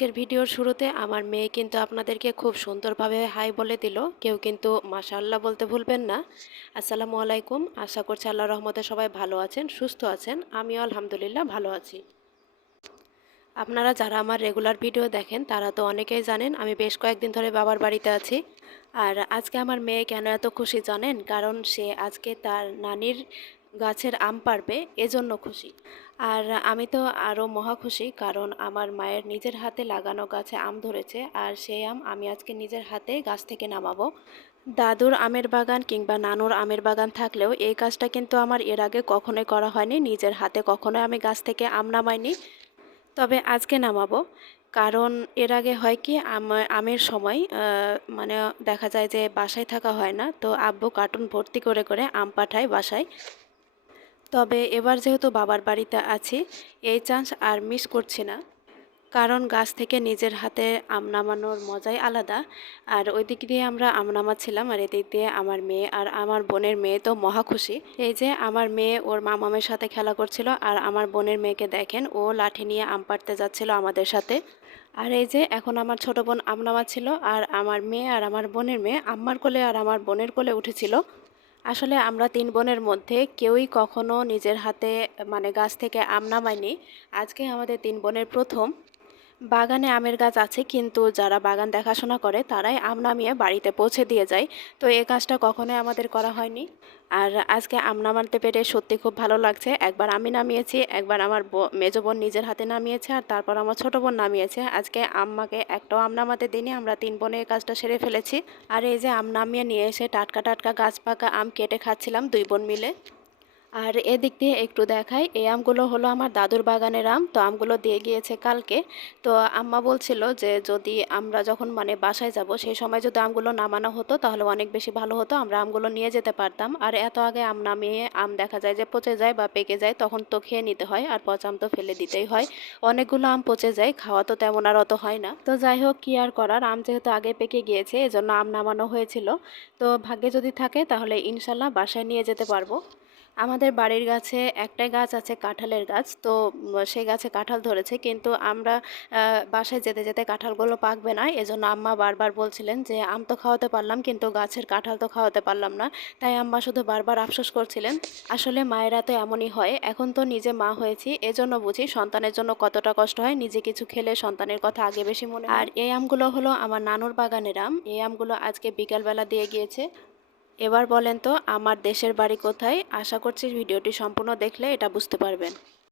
আজকের ভিডিওর শুরুতে আমার মেয়ে কিন্তু আপনাদেরকে খুব সুন্দরভাবে হাই বলে দিল। কেউ কিন্তু মাশাআল্লাহ বলতে ভুলবেন না। আসসালামু আলাইকুম। আশা করছি আল্লাহর রহমতে সবাই ভালো আছেন, সুস্থ আছেন। আমিও আলহামদুলিল্লাহ ভালো আছি। আপনারা যারা আমার রেগুলার ভিডিও দেখেন তারা তো অনেকেই জানেন আমি বেশ কয়েকদিন ধরে বাবার বাড়িতে আছি। আর আজকে আমার মেয়ে কেন এত খুশি জানেন? কারণ সে আজকে তার নানির গাছের আম পাড়বে, এজন্য খুশি। আর আমি তো আরও মহা খুশি, কারণ আমার মায়ের নিজের হাতে লাগানো গাছে আম ধরেছে, আর সেই আম আমি আজকে নিজের হাতে গাছ থেকে নামাবো। দাদুর আমের বাগান কিংবা নানুর আমের বাগান থাকলেও এই কাজটা কিন্তু আমার এর আগে কখনোই করা হয়নি। নিজের হাতে কখনোই আমি গাছ থেকে আম নামাইনি, তবে আজকে নামাবো। কারণ এর আগে হয় কি, আমের সময় মানে দেখা যায় যে বাসায় থাকা হয় না, তো আব্বু কার্টুন ভর্তি করে করে আম পাঠায় বাসায়। তবে এবার যেহেতু বাবার বাড়িতে আছি, এই চান্স আর মিস করছি না। কারণ গাছ থেকে নিজের হাতে আম নামানোর মজাই আলাদা। আর ওই দিক দিয়ে আমরা আম নামাচ্ছিলাম, আর এদিক দিয়ে আমার মেয়ে আর আমার বোনের মেয়ে তো মহা খুশি। এই যে আমার মেয়ে ওর মামামের সাথে খেলা করছিল, আর আমার বোনের মেয়েকে দেখেন, ও লাঠি নিয়ে আম পাড়তে যাচ্ছিল আমাদের সাথে। আর এই যে এখন আমার ছোট বোন আম নামাচ্ছিল, আর আমার মেয়ে আর আমার বোনের মেয়ে আম্মার কোলে আর আমার বোনের কোলে উঠেছিল। আসলে আমরা তিন বোনের মধ্যে কেউই কখনো নিজের হাতে মানে গাছ থেকে আম নামায়নি। আজকে আমাদের তিন বোনের প্রথম। বাগানে আমের গাছ আছে, কিন্তু যারা বাগান দেখাশোনা করে তারাই আম নামিয়ে বাড়িতে পৌঁছে দিয়ে যায়। তো এই কাজটা কখনোই আমাদের করা হয়নি। আর আজকে আম নামাতে পেরে সত্যি খুব ভালো লাগছে। একবার আমি নামিয়েছি, একবার আমার মেজো বোন নিজের হাতে নামিয়েছে, আর তারপর আমার ছোট বোন নামিয়েছে। আজকে আম্মাকে একটাও আম নামাতে দিনে আমরা তিন বোনে এই কাজটা সেরে ফেলেছি। আর এই যে আম নামিয়ে নিয়ে এসে টাটকা টাটকা গাছ পাকা আম কেটে খাচ্ছিলাম দুই বোন মিলে। আর এদিক দিয়ে একটু দেখাই, এই আমগুলো হলো আমার দাদুর বাগানের আম। তো আমগুলো দিয়ে গিয়েছে কালকে। তো আম্মা বলছিল যে যদি আমরা যখন মানে বাসায় যাব সেই সময় যদি আমগুলো নামানো হতো তাহলে অনেক বেশি ভালো হতো, আমরা আমগুলো নিয়ে যেতে পারতাম। আর এত আগে আম নামিয়ে আম দেখা যায় যে পচে যায় বা পেকে যায়, তখন তো খেয়ে নিতে হয়, আর পচা আম তো ফেলে দিতেই হয়। অনেকগুলো আম পচে যায়, খাওয়া তো তেমন আর অত হয় না। তো যাই হোক, কি আর করার, আম যেহেতু আগে পেকে গিয়েছে এজন্য আম নামানো হয়েছিল। তো ভাগ্যে যদি থাকে তাহলে ইনশাল্লাহ বাসায় নিয়ে যেতে পারবো। আমাদের বাড়ির গাছে একটাই গাছ আছে, কাঁঠালের গাছ। তো সেই গাছে কাঁঠাল ধরেছে, কিন্তু আমরা বাসায় যেতে যেতে কাঁঠালগুলো পাকবে না, এজন্য আম্মা বারবার বলছিলেন যে আম তো খাওয়াতে পারলাম কিন্তু গাছের কাঁঠাল তো খাওয়াতে পারলাম না। তাই আম্মা শুধু বারবার আফসোস করছিলেন। আসলে মায়েরা তো এমনই হয়, এখন তো নিজে মা হয়েছি এজন্য বুঝি সন্তানের জন্য কতটা কষ্ট হয়। নিজে কিছু খেলে সন্তানের কথা আগে বেশি মনে হয়। আর এই আমগুলো হলো আমার নানুর বাগানের আম। এই আমগুলো আজকে বিকালবেলা দিয়ে গিয়েছে। এবার বলেন তো আমার দেশের বাড়ি কোথায়? আশা করছি ভিডিওটি সম্পূর্ণ দেখলে এটা বুঝতে পারবেন।